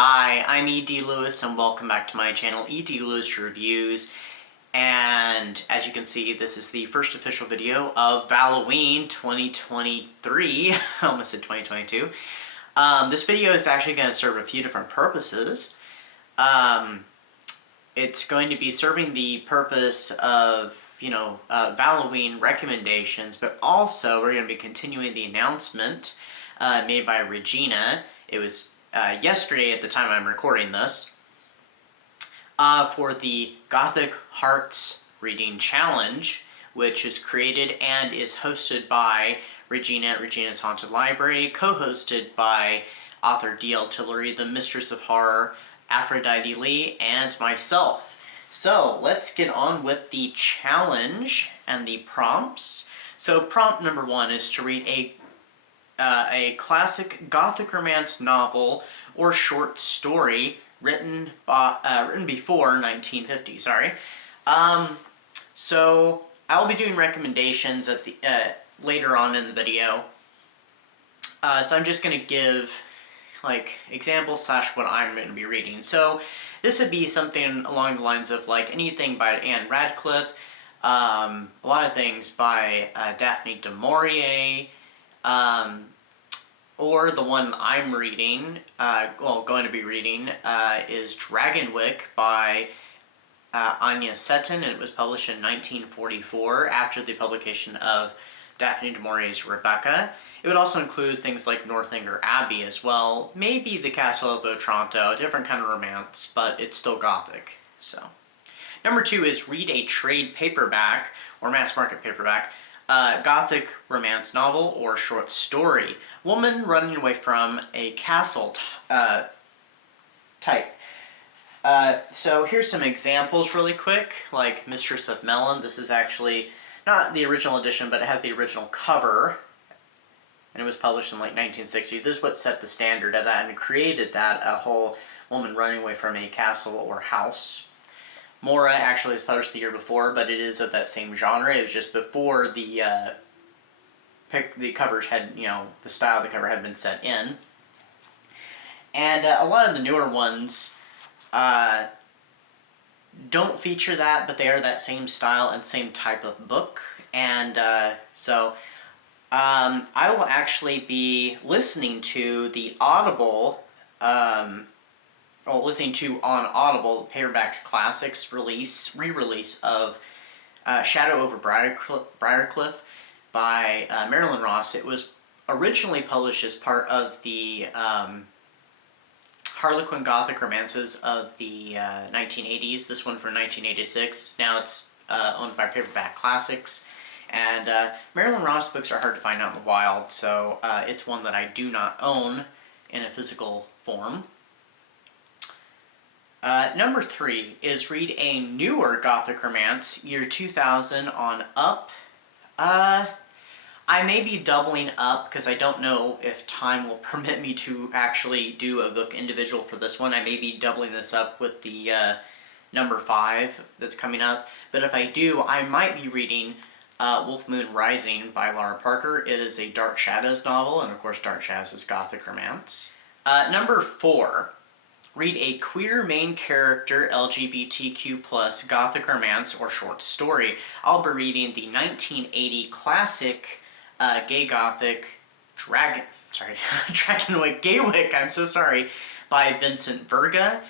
Hi, I'm E.D. Lewis and welcome back to my channel, E.D. Lewis Reviews. And as you can see, this is the first official video of Valoween 2023. I almost said 2022. This video is actually going to serve a few different purposes. It's going to be serving the purpose of, Valoween recommendations, but also we're going to be continuing the announcement made by Regina. It was yesterday at the time I'm recording this, for the Gothic Hearts Reading Challenge, which is created and is hosted by Regina at Regina's Haunted Library, co-hosted by author D.L. Tillery, the Mistress of Horror, Aphrodite Lee, and myself. So let's get on with the challenge and the prompts. So prompt number 1 is to read a classic Gothic Romance novel or short story written before 1950. So I'll be doing recommendations at the later on in the video. So I'm just going to give examples / what I'm going to be reading. So this would be something along the lines of anything by Anne Radcliffe, a lot of things by Daphne du Maurier, or the one I'm reading, going to be reading, is Dragonwyck by Anya Seton, and it was published in 1944 after the publication of Daphne du Maurier's Rebecca. It would also include things like Northanger Abbey as well, maybe The Castle of Otranto, a different kind of romance, but it's still Gothic. So, number 2 is read a trade paperback or mass market paperback Gothic romance novel or short story. Woman running away from a castle type. So here's some examples really quick, like Mistress of Melon. This is actually not the original edition, but it has the original cover, and it was published in 1960. This is what set the standard of that and created that, a whole woman running away from a castle or house. Mora actually was published the year before, but it is of that same genre. It was just before the covers had, the style of the cover had been set in. And a lot of the newer ones don't feature that, but they are that same style and same type of book. And so I will actually be listening to the Audible, listening to on Audible Paperbacks Classics re-release of Shadow over Briarcliff by Marilyn Ross. It was originally published as part of the Harlequin Gothic Romances of the 1980s. This one from 1986. Now it's owned by Paperback Classics. And Marilyn Ross books are hard to find out in the wild, so it's one that I do not own in a physical form. Number 3 is read a newer Gothic romance, year 2000 on up. I may be doubling up because I don't know if time will permit me to actually do a book individual for this one. I may be doubling this up with the number 5 that's coming up. But if I do, I might be reading Wolf Moon Rising by Laura Parker. It is a Dark Shadows novel, and of course Dark Shadows is Gothic romance. Number 4. Read a queer main character LGBTQ plus Gothic romance or short story. I'll be reading the 1980 classic gay Gothic Dragonwyck, Gaywick, I'm so sorry, by Vincent Verga.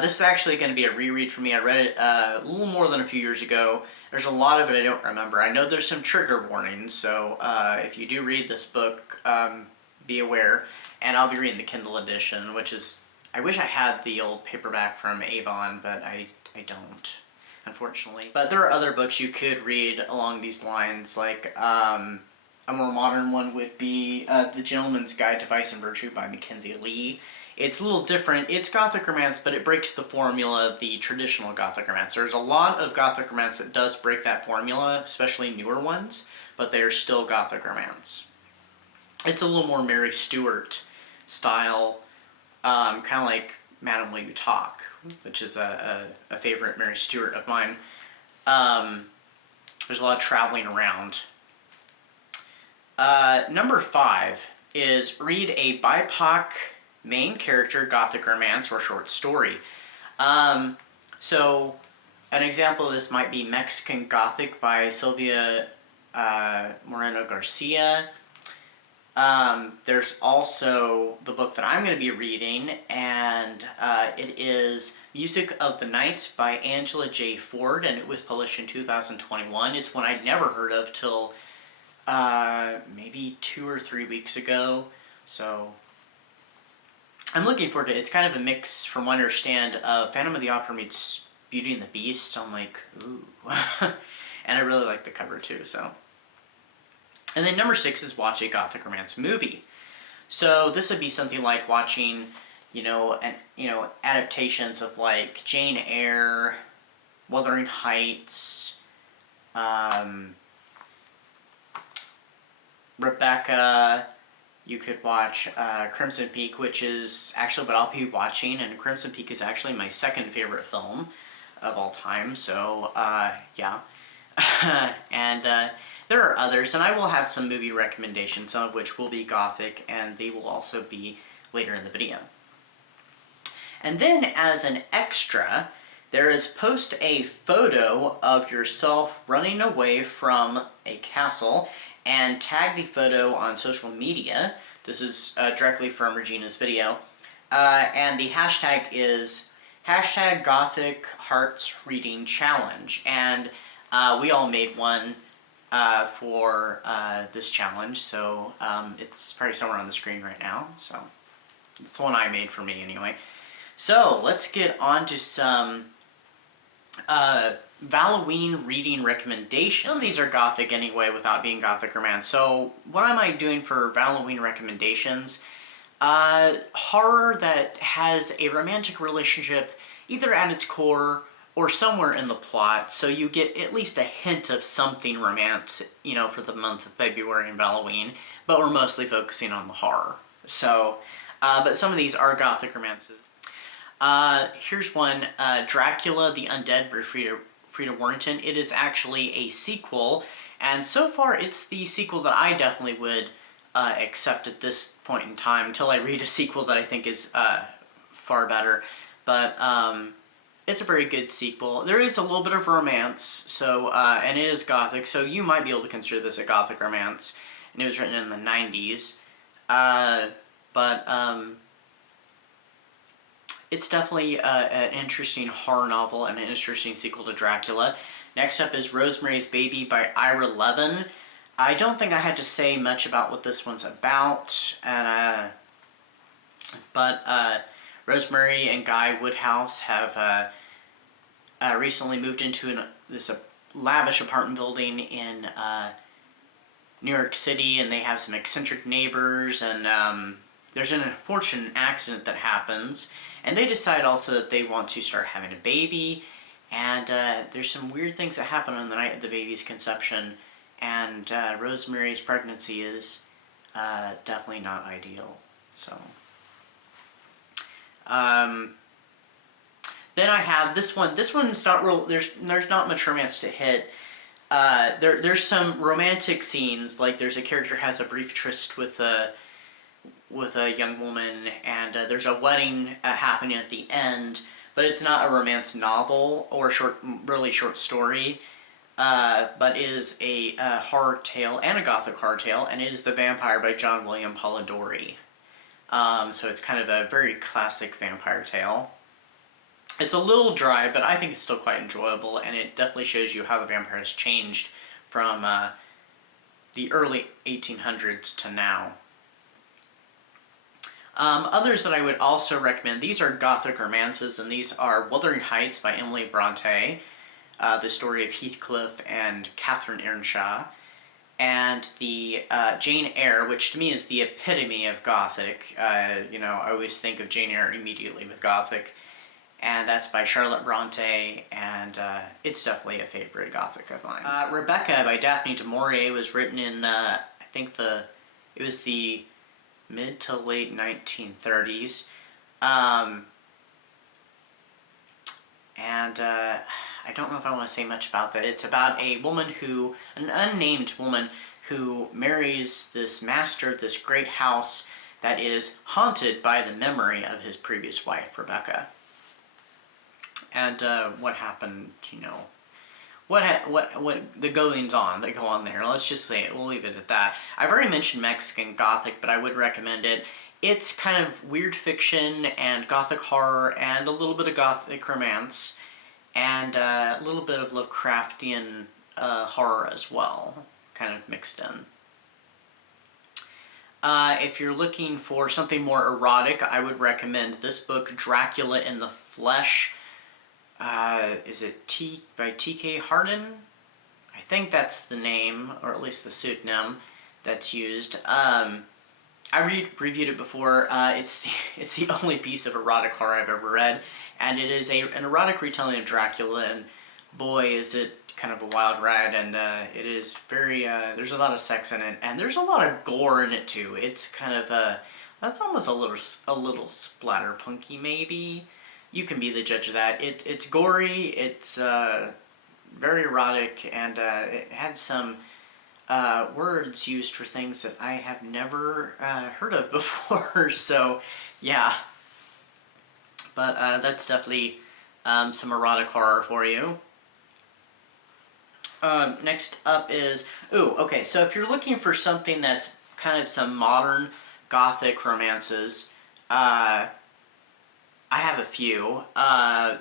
This is actually going to be a reread for me. I read it a little more than a few years ago. There's a lot of it I don't remember. I know there's some trigger warnings, so if you do read this book, be aware. And I'll be reading the Kindle edition, which is, I wish I had the old paperback from Avon, but I don't, unfortunately. But there are other books you could read along these lines, like a more modern one would be The Gentleman's Guide to Vice and Virtue by Mackenzie Lee. It's a little different. It's Gothic romance, but it breaks the formula of the traditional Gothic romance. There's a lot of Gothic romance that does break that formula, especially newer ones, but they are still Gothic romance. It's a little more Mary Stuart style, kind of like Madame Will You Talk, which is a favorite Mary Stuart of mine. There's a lot of traveling around. Number 5 is read a BIPOC main character Gothic romance or short story. So an example of this might be Mexican Gothic by Sylvia Moreno Garcia. There's also the book that I'm going to be reading, and it is Music of the Night by Angela J. Ford, and it was published in 2021. It's one I'd never heard of till maybe 2 or 3 weeks ago, so I'm looking forward to it. It's kind of a mix, from what I understand, of Phantom of the Opera meets Beauty and the Beast. I'm like, ooh. And I really like the cover too, so. And then number 6 is watch a Gothic romance movie. So this would be something like watching, adaptations of like Jane Eyre, Wuthering Heights, Rebecca. You could watch Crimson Peak, which is actually what I'll be watching, and Crimson Peak is actually my second favorite film of all time, so yeah. And there are others, and I will have some movie recommendations, some of which will be Gothic, and they will also be later in the video. And then, as an extra, there is post a photo of yourself running away from a castle, and tag the photo on social media. This is directly from Regina's video. And the hashtag is hashtag Gothic Hearts Reading Challenge. And we all made one for this challenge, so it's probably somewhere on the screen right now. So it's the one I made for me anyway. So let's get on to some Valoween reading recommendations. Some of these are Gothic anyway without being Gothic romance. So what am I doing for Valoween recommendations? Horror that has a romantic relationship either at its core or somewhere in the plot, so you get at least a hint of something romance, for the month of February and Valoween, but we're mostly focusing on the horror. So, but some of these are Gothic romances. Here's one, Dracula the Undead by Frida Warrington. It is actually a sequel, and so far it's the sequel that I definitely would accept at this point in time, until I read a sequel that I think is far better. But it's a very good sequel. There is a little bit of romance, so and it is Gothic, so you might be able to consider this a Gothic romance, and it was written in the 90s. It's definitely an interesting horror novel and an interesting sequel to Dracula. Next up is Rosemary's Baby by Ira Levin. I don't think I had to say much about what this one's about, and but Rosemary and Guy Woodhouse have recently moved into this lavish apartment building in New York City, and they have some eccentric neighbors, and there's an unfortunate accident that happens, and they decide also that they want to start having a baby, and there's some weird things that happen on the night of the baby's conception, and Rosemary's pregnancy is definitely not ideal. So then I have this one. This one's not real. There's not much romance to hit. There's some romantic scenes. Like there's a character has a brief tryst with a young woman, and there's a wedding happening at the end. But it's not a romance novel or really short story. But is a horror tale and a Gothic horror tale, and it is The Vampire by John William Polidori. So it's kind of a very classic vampire tale. It's a little dry, but I think it's still quite enjoyable, and it definitely shows you how the vampire has changed from the early 1800s to now. Others that I would also recommend, these are Gothic romances, and these are Wuthering Heights by Emily Bronte, the story of Heathcliff and Catherine Earnshaw, and the Jane Eyre, which to me is the epitome of Gothic. I always think of Jane Eyre immediately with Gothic, and that's by Charlotte Bronte, and it's definitely a favorite Gothic of mine. Rebecca by Daphne du Maurier was written in, I think it was the mid to late 1930s, and I don't know if I want to say much about that. It's about an unnamed woman who marries this master of this great house that is haunted by the memory of his previous wife, Rebecca. And what happened, you know, what the goings on that go on there. Let's just say it. We'll leave it at that. I've already mentioned Mexican Gothic, but I would recommend it. It's kind of weird fiction and Gothic horror and a little bit of Gothic romance and a little bit of Lovecraftian horror as well, kind of mixed in. If you're looking for something more erotic, I would recommend this book, Dracula in the Flesh. Is it by T.K. Harden? I think that's the name, or at least the pseudonym that's used. I reviewed it before. It's the only piece of erotic horror I've ever read, and it is an erotic retelling of Dracula, and boy, is it kind of a wild ride, and it is very, there's a lot of sex in it, and there's a lot of gore in it too. It's kind of, that's almost a little splatterpunky maybe. You can be the judge of that. It's gory, it's very erotic, and it had some words used for things that I have never heard of before, so yeah. But that's definitely some erotic horror for you. Next up is, okay, so if you're looking for something that's kind of some modern Gothic romances, I have a few.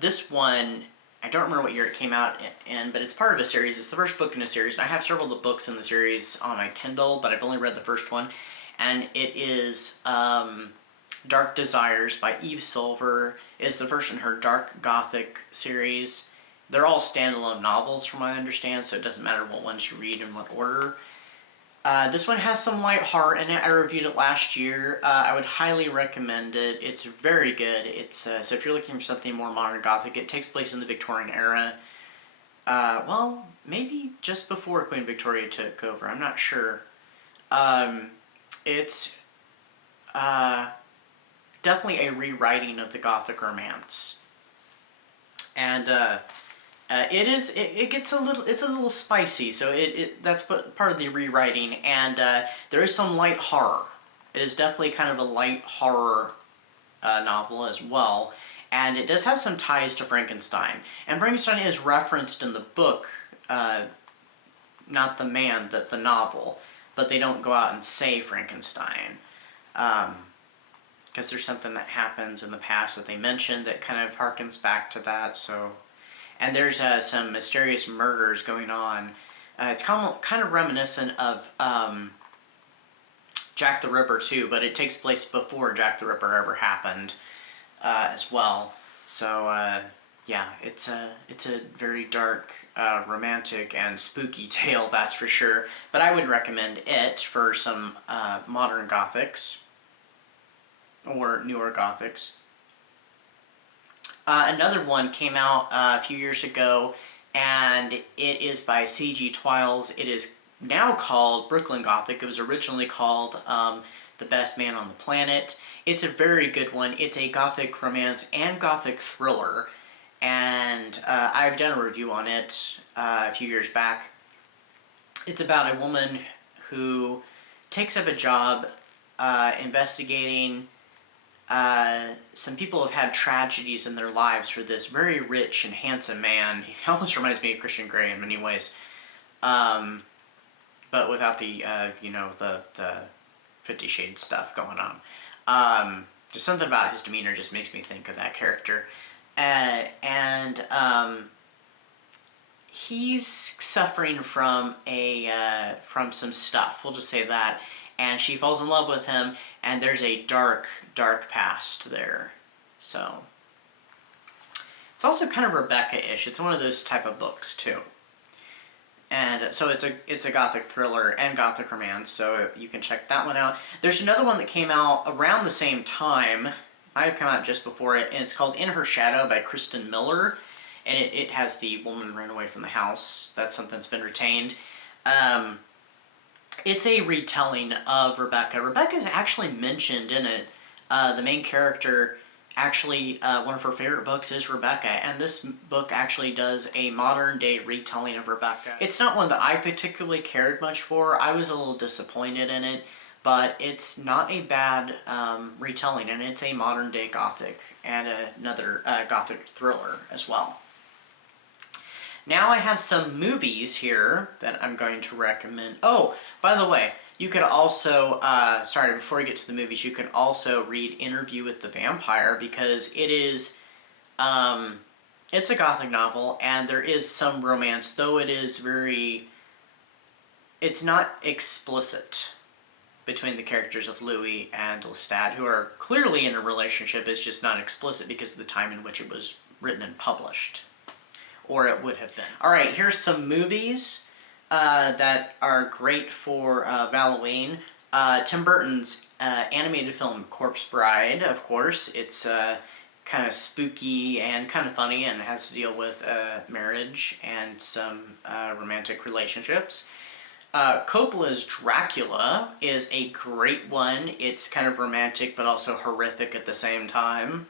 This one, I don't remember what year it came out in, but it's part of a series. It's the first book in a series, and I have several of the books in the series on my Kindle, but I've only read the first one, and it is Dark Desires by Eve Silver. It's the first in her Dark Gothic series. They're all standalone novels from what I understand, so it doesn't matter what ones you read in what order. This one has some light horror in it. I reviewed it last year. I would highly recommend it. It's very good. It's so if you're looking for something more modern Gothic, it takes place in the Victorian era. Well, maybe just before Queen Victoria took over. I'm not sure. It's definitely a rewriting of the Gothic Romance, and it gets it's a little spicy, so that's part of the rewriting, and there is some light horror. It is definitely kind of a light horror novel as well, and it does have some ties to Frankenstein. And Frankenstein is referenced in the book, not the man, the novel, but they don't go out and say Frankenstein, because there's something that happens in the past that they mentioned that kind of harkens back to that, so... And there's some mysterious murders going on. It's kind of reminiscent of Jack the Ripper too, but it takes place before Jack the Ripper ever happened as well. So yeah, it's a very dark, romantic, and spooky tale, that's for sure. But I would recommend it for some modern Gothics or newer Gothics. Another one came out a few years ago, and it is by C.G. Twiles. It is now called Brooklyn Gothic. It was originally called The Best Man on the Planet. It's a very good one. It's a Gothic romance and Gothic thriller, and I've done a review on it a few years back. It's about a woman who takes up a job investigating some people have had tragedies in their lives for this very rich and handsome man. He almost reminds me of Christian Grey in many ways, but without the the 50 Shades stuff going on. Just something about his demeanor just makes me think of that character, and he's suffering from some stuff. We'll just say that. And she falls in love with him, and there's a dark, dark past there. So, it's also kind of Rebecca-ish. It's one of those type of books, too. And so it's a Gothic thriller and Gothic romance, so you can check that one out. There's another one that came out around the same time. Might have come out just before it, and it's called In Her Shadow by Kristen Miller. And it has the woman run away from the house. That's something that's been retained. It's a retelling of Rebecca. Rebecca is actually mentioned in it. The main character, actually, one of her favorite books is Rebecca, and this book actually does a modern-day retelling of Rebecca. It's not one that I particularly cared much for. I was a little disappointed in it, but it's not a bad retelling, and it's a modern day Gothic and another Gothic thriller as well. Now I have some movies here that I'm going to recommend. Oh, by the way, you could also, sorry, before we get to the movies, you could also read Interview with the Vampire, because it is, it's a Gothic novel, and there is some romance, though it is very, it's not explicit between the characters of Louis and Lestat, who are clearly in a relationship. It's just not explicit because of the time in which it was written and published. Or it would have been. Alright, here's some movies that are great for Valoween. Tim Burton's animated film Corpse Bride, of course. It's kind of spooky and kind of funny, and has to deal with marriage and some romantic relationships. Coppola's Dracula is a great one. It's kind of romantic but also horrific at the same time.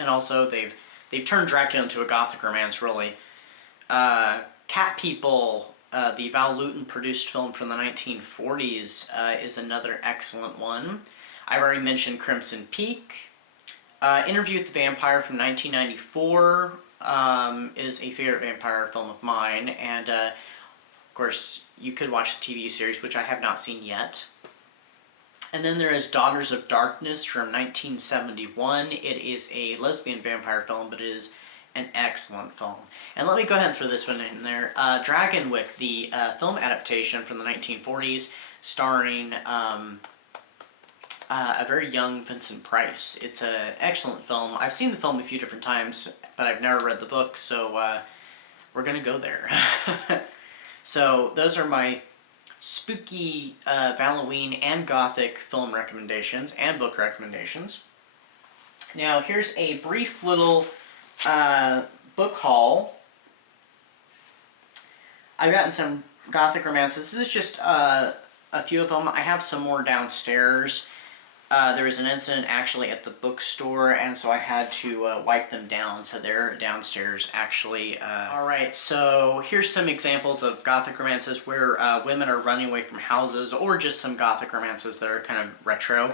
And also they've turned Dracula into a Gothic romance, really. Cat People, the Val Lewton produced film from the 1940s, is another excellent one. I've already mentioned Crimson Peak. Interview with the Vampire from 1994 is a favorite vampire film of mine, and of course you could watch the TV series, which I have not seen yet. And then there is Daughters of Darkness from 1971. It is a lesbian vampire film, but it is an excellent film. And let me go ahead and throw this one in there. Dragonwyck, the film adaptation from the 1940s, starring a very young Vincent Price. It's an excellent film. I've seen the film a few different times, but I've never read the book, so we're going to go there. So those are my spooky Valoween and Gothic film recommendations and book recommendations. Now here's a brief little book haul. I've gotten some Gothic romances. This is just a few of them. I have some more downstairs. There was an incident actually at the bookstore, and so I had to wipe them down, so they're downstairs actually. Alright, so here's some examples of Gothic romances where women are running away from houses, or just some Gothic romances that are kind of retro.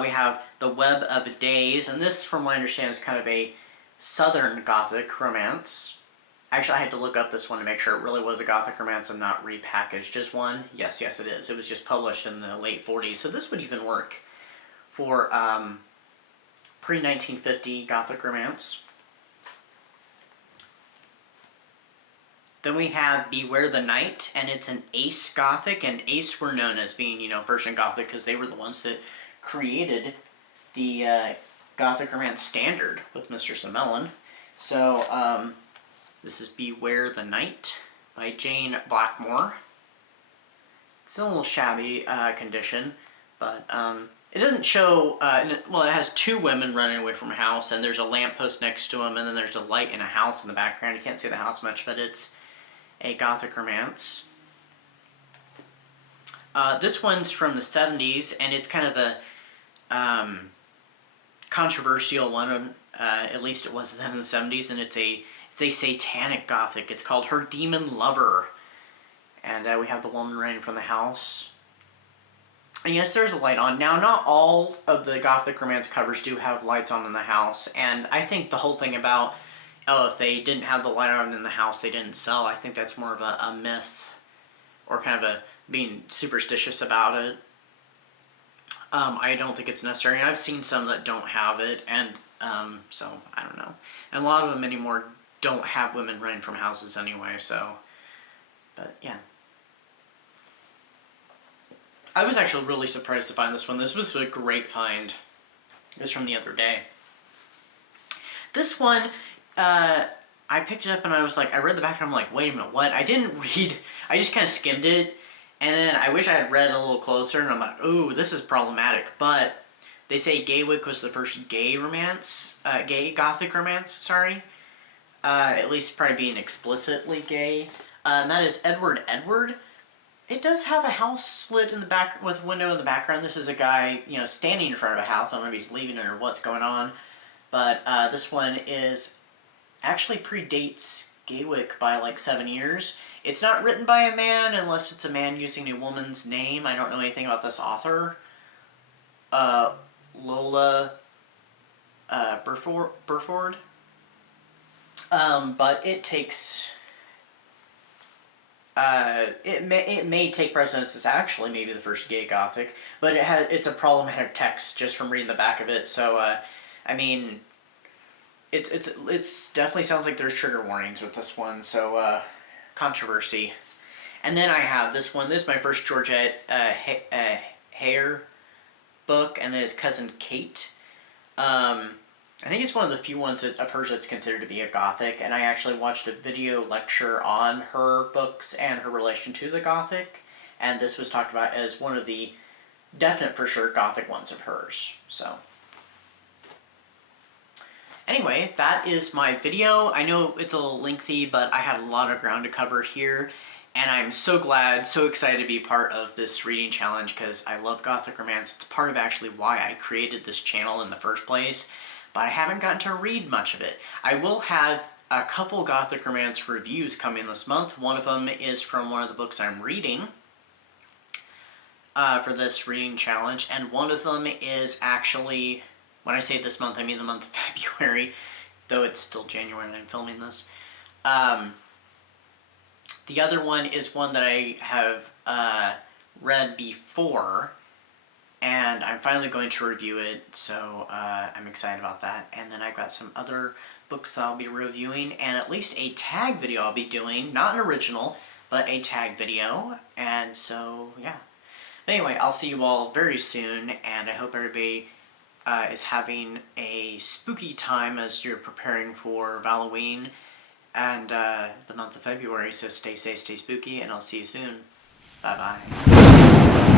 We have The Web of Days, and this, from what I understand, is kind of a Southern Gothic romance. Actually, I had to look up this one to make sure it really was a Gothic romance and not repackaged as one. Yes, it is. It was just published in the late 40s, so this would even work for pre-1950 Gothic romance. Then we have Beware the Night, and it's an Ace Gothic, and Ace were known as being, you know, version Gothic because they were the ones that created the Gothic romance standard with Mistress of Mellon. So this is Beware the Night by Jane Blackmore. It's in a little shabby condition, but it doesn't show, well, it has two women running away from a house, and there's a lamppost next to them, and then there's a light in a house in the background. You can't see the house much, but it's a Gothic romance. This one's from the 70s, and it's kind of a controversial one, at least it was then in the 70s, and it's a satanic Gothic. It's called Her Demon Lover, and we have the woman running from the house. And yes, there's a light on. Now, not all of the Gothic romance covers do have lights on in the house, and I think the whole thing about, oh, if they didn't have the light on in the house, they didn't sell, I think that's more of a myth, or kind of a being superstitious about it. I don't think it's necessary, and I've seen some that don't have it, and so, I don't know. And a lot of them anymore don't have women running from houses anyway, so, but yeah. I was actually really surprised to find this one. This was a great find. It was from the other day. This one, I picked it up and I was like, I read the back and I'm like, wait a minute, what? I didn't read, I just kind of skimmed it, and then I wish I had read a little closer, and I'm like, ooh, this is problematic. But they say Gaywick was the first gay romance, gay Gothic romance, sorry. At least probably being explicitly gay. And that is Edward Edward. It does have a house lit in the back with a window in the background. This is a guy, you know, standing in front of a house. I don't know if he's leaving it or what's going on. But this one is actually predates Gaelic by like 7 years. It's not written by a man unless it's a man using a woman's name. I don't know anything about this author. Lola Burford. But it takes... it may take precedence as actually maybe the first gay Gothic, but it's a problematic text just from reading the back of it. So I mean, it's definitely sounds like there's trigger warnings with this one. So controversy. And then I have this one. This is my first Georgette Hare book, and then his cousin Kate. I think it's one of the few ones of hers that's considered to be a Gothic, and I actually watched a video lecture on her books and her relation to the Gothic, and this was talked about as one of the definite, for sure, Gothic ones of hers. So, anyway, that is my video. I know it's a little lengthy, but I had a lot of ground to cover here, and I'm so glad, so excited to be part of this reading challenge, because I love Gothic Romance. It's part of actually why I created this channel in the first place. But I haven't gotten to read much of it. I will have a couple Gothic Romance reviews coming this month. One of them is from one of the books I'm reading for this reading challenge, and one of them is actually, when I say this month, I mean the month of February, though it's still January when I'm filming this. The other one is one that I have read before, and I'm finally going to review it, so I'm excited about that. And then I've got some other books that I'll be reviewing, and at least a tag video I'll be doing, not an original, but a tag video, and so, yeah. Anyway, I'll see you all very soon, and I hope everybody is having a spooky time as you're preparing for Valoween and the month of February, so stay safe, stay spooky, and I'll see you soon. Bye-bye.